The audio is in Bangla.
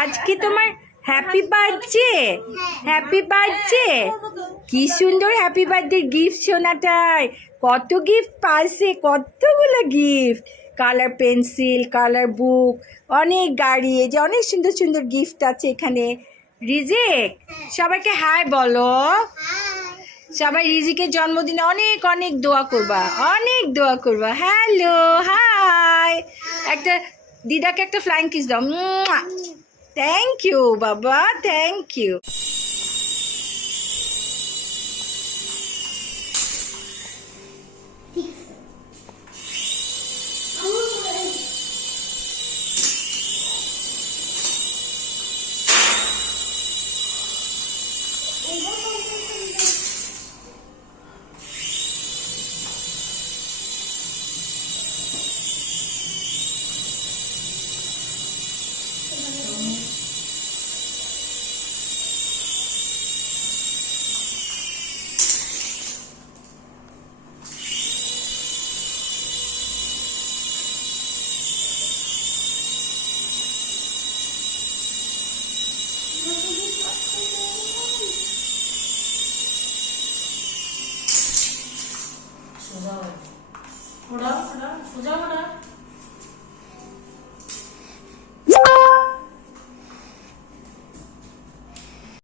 আজকে তোমার হ্যাপি বার্থডে। Happy birthday. কি সুন্দর হ্যাপি বার্থডে গিফট সোনাটাই। কত গিফট পাইছে, কতগুলো গিফট। কালার পেন্সিল, কালার বুক, অনেক গাড়ি, এই যে অনেক সুন্দর সুন্দর গিফট আছে এখানে। রিজিক, সবাইকে হাই বলো। সবাই রিজিকের জন্মদিনে অনেক অনেক দোয়া করবা, অনেক দোয়া করবা। Hello, hi. একটা দিদাকে একটা ফ্লাইং কিস দাও। থ্যাংক ইউ বাবা, থ্যাংক ইউ। সোজা সোজা সোজা